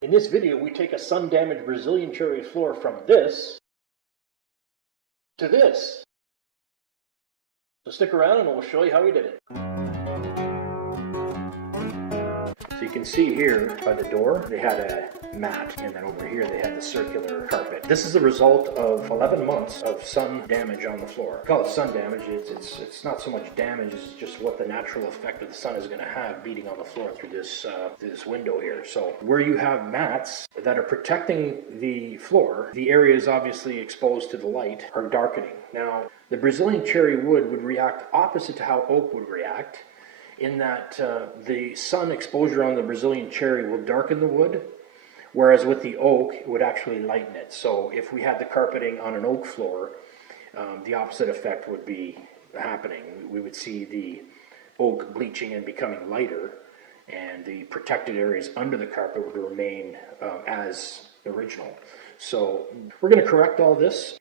In this video, we take a sun-damaged Brazilian cherry floor from this to this. So stick around and we'll show you how we did it. So you can see here by the door, they had a mat, and then over here they had the circular carpet. This is a result of 11 months of sun damage on the floor. I call it sun damage. It's not so much damage, it's just what the natural effect of the sun is going to have beating on the floor through this window here. So where you have mats that are protecting the floor, the areas obviously exposed to the light are darkening. Now, the Brazilian cherry wood would react opposite to how oak would react, in that the sun exposure on the Brazilian cherry will darken the wood, whereas with the oak, it would actually lighten it. So if we had the carpeting on an oak floor, the opposite effect would be happening. We would see the oak bleaching and becoming lighter, and the protected areas under the carpet would remain as original. So we're going to correct all this.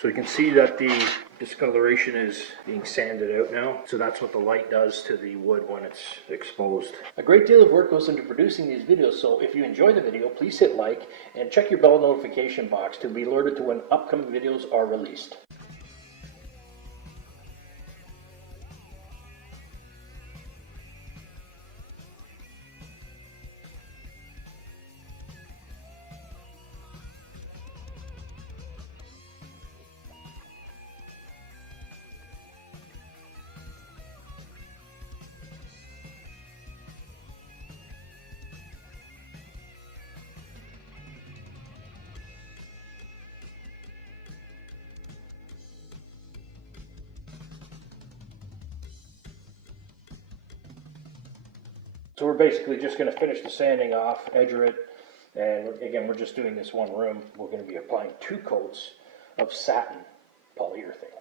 So you can see that the discoloration is being sanded out now. So that's what the light does to the wood when it's exposed. A great deal of work goes into producing these videos, so if you enjoy the video, please hit like and check your bell notification box to be alerted to when upcoming videos are released. So we're basically just going to finish the sanding off, edger it, and again, we're just doing this one room. We're going to be applying 2 coats of satin polyurethane.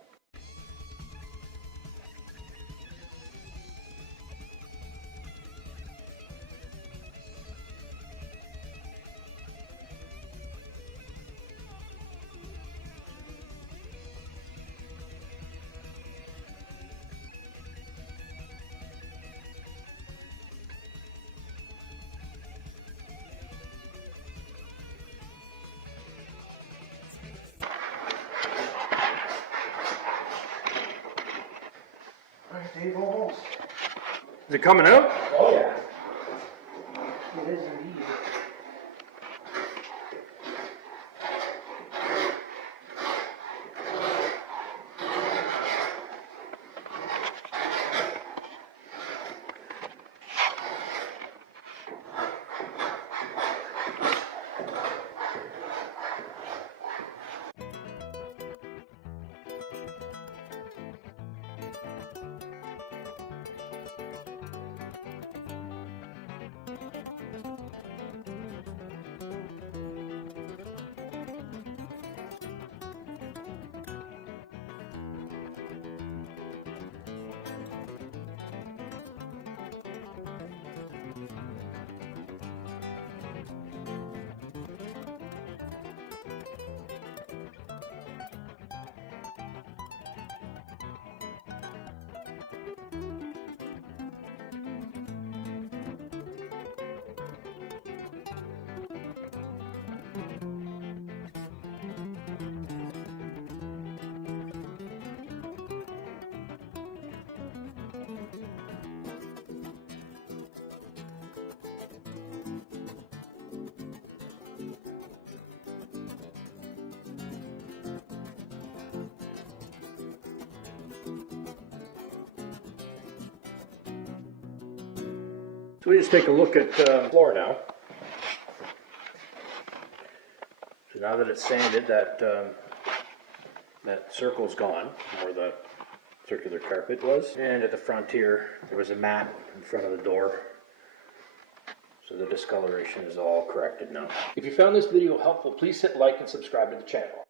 Dave, almost. Is it coming out? Oh yeah. It is indeed. So we just take a look at the floor now. So now that it's sanded, that circle's gone, where the circular carpet was. And at the front here, there was a mat in front of the door. So the discoloration is all corrected now. If you found this video helpful, please hit like and subscribe to the channel.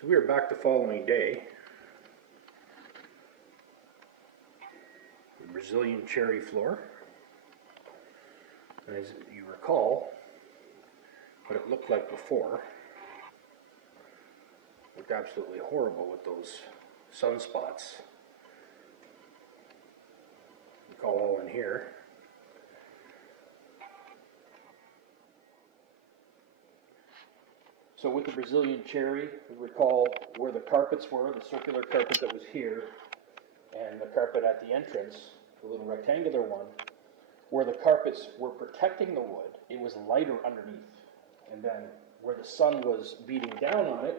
So we are back the following day. The Brazilian cherry floor. And as you recall, what it looked like before looked absolutely horrible with those sunspots. You call all in here. So with the Brazilian cherry, you recall where the carpets were, the circular carpet that was here, and the carpet at the entrance, the little rectangular one, where the carpets were protecting the wood, it was lighter underneath. And then where the sun was beating down on it,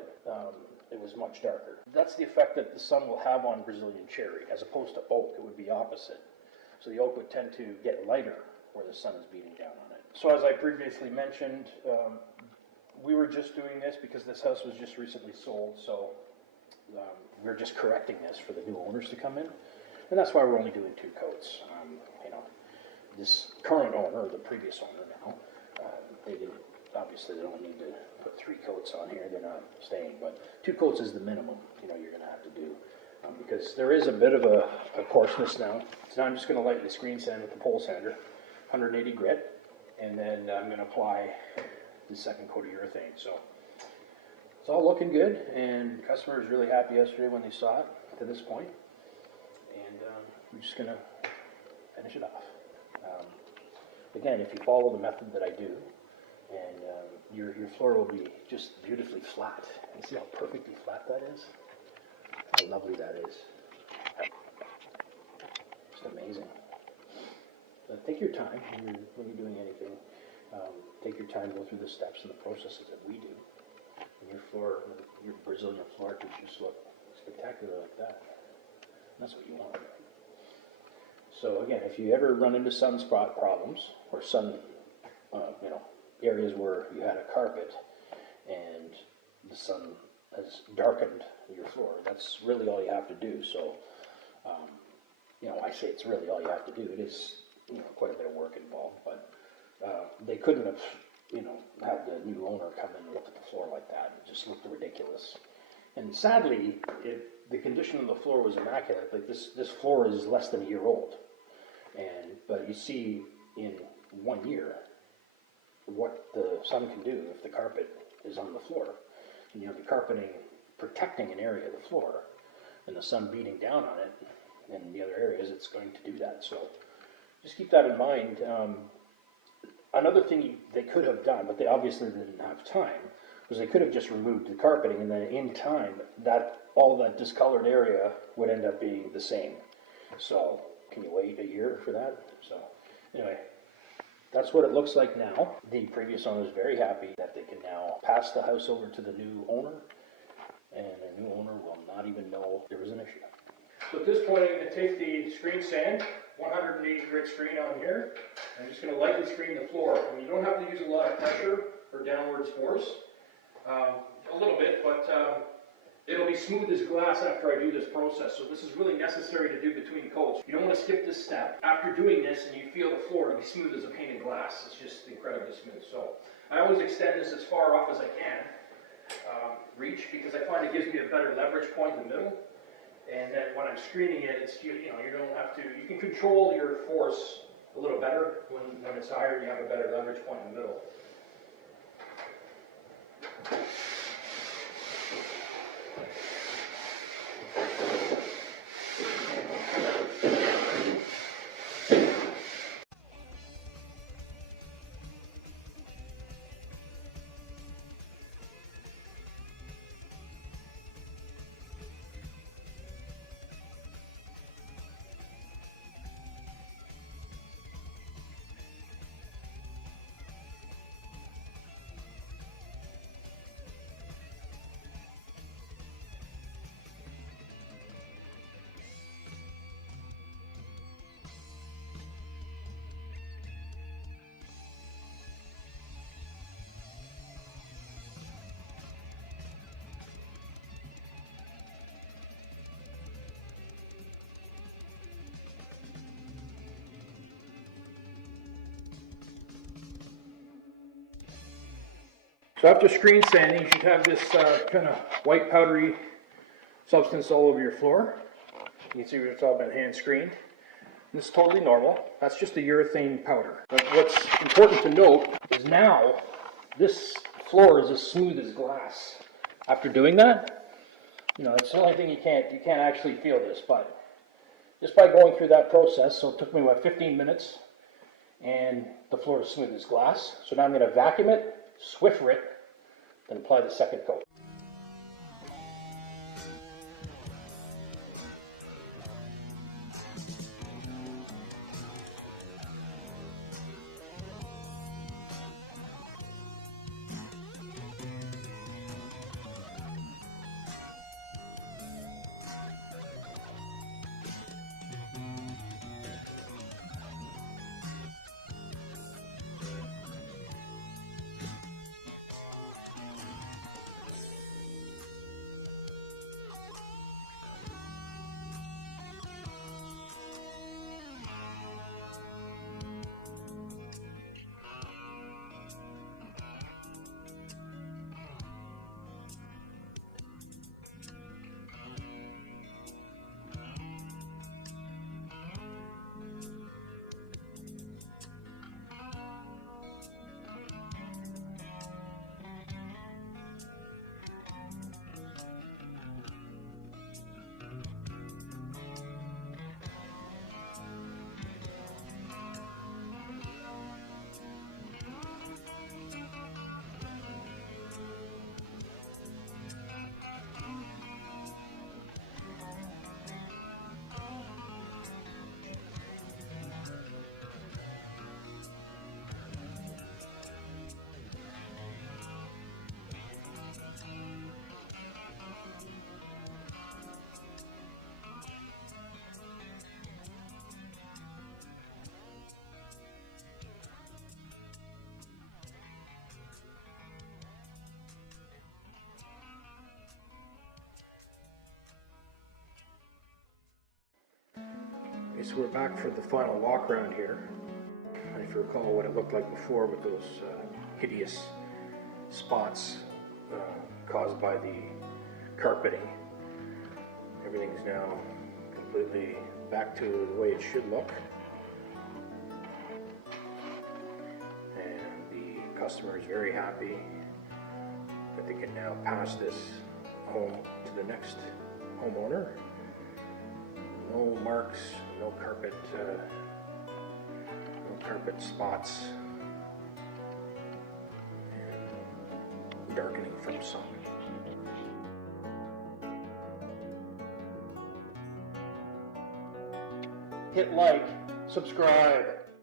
it was much darker. That's the effect that the sun will have on Brazilian cherry. As opposed to oak, it would be opposite. So the oak would tend to get lighter where the sun is beating down on it. So as I previously mentioned, we were just doing this because this house was just recently sold, so we're just correcting this for the new owners to come in. And that's why we're only doing 2 coats. This current owner, or the previous owner now, obviously they don't need to put 3 coats on here, they're not staying, but 2 coats is the minimum, you're gonna have to do. Because there is a bit of a coarseness now. So now I'm just gonna lightly screen sand with the pole sander, 180 grit, and then I'm gonna apply the second coat of urethane. So it's all looking good, and the customer was really happy yesterday when they saw it to this point. And we're just gonna finish it off. Again, if you follow the method that I do, and your floor will be just beautifully flat. You see how perfectly flat that is? How lovely that is. Just amazing. So take your time when you're doing anything. Take your time, go through the steps and the processes that we do. And your floor, your Brazilian floor could just look spectacular like that. And that's what you want. So again, if you ever run into sunspot problems or sun, areas where you had a carpet and the sun has darkened your floor, that's really all you have to do. So, I say it's really all you have to do. It is, quite a bit of work involved, but they couldn't have, had the new owner come in and look at the floor like that. It just looked ridiculous. And sadly, the condition of the floor was immaculate. Like this floor is less than a year old. But you see in 1 year what the sun can do if the carpet is on the floor. And you have the carpeting protecting an area of the floor and the sun beating down on it, and the other areas it's going to do that. So just keep that in mind. Another thing they could have done, but they obviously didn't have time, Because they could have just removed the carpeting, and then in time, that all that discolored area would end up being the same. So, can you wait a year for that? So, anyway, that's what it looks like now. The previous owner is very happy that they can now pass the house over to the new owner, and the new owner will not even know there was an issue. So at this point, I'm going to take the screen sand, 180 grit screen on here. I'm just going to lightly screen the floor. I mean, you don't have to use a lot of pressure or downwards force. A little bit, but it'll be smooth as glass after I do this process. So this is really necessary to do between coats. You don't want to skip this step. After doing this and you feel the floor to be smooth as a pane of glass, it's just incredibly smooth. So I always extend this as far off as I can, reach, because I find it gives me a better leverage point in the middle. And then when I'm screening it, it's, you don't have to, you can control your force a little better. When it's higher, you have a better leverage point in the middle. So after screen sanding, you should have this kind of white powdery substance all over your floor. You can see it's all been hand screened. This is totally normal. That's just a urethane powder. But what's important to note is now this floor is as smooth as glass. After doing that, it's the only thing you can't actually feel this, but just by going through that process, so it took me about 15 minutes, and the floor is smooth as glass. So now I'm going to vacuum it, Swiffer it, then apply the second coat. Okay, so we're back for the final walk around here. And if you recall what it looked like before with those hideous spots caused by the carpeting, everything's now completely back to the way it should look. And the customer is very happy that they can now pass this home to the next homeowner. No marks, no carpet spots, and darkening from sun. Hit like, subscribe.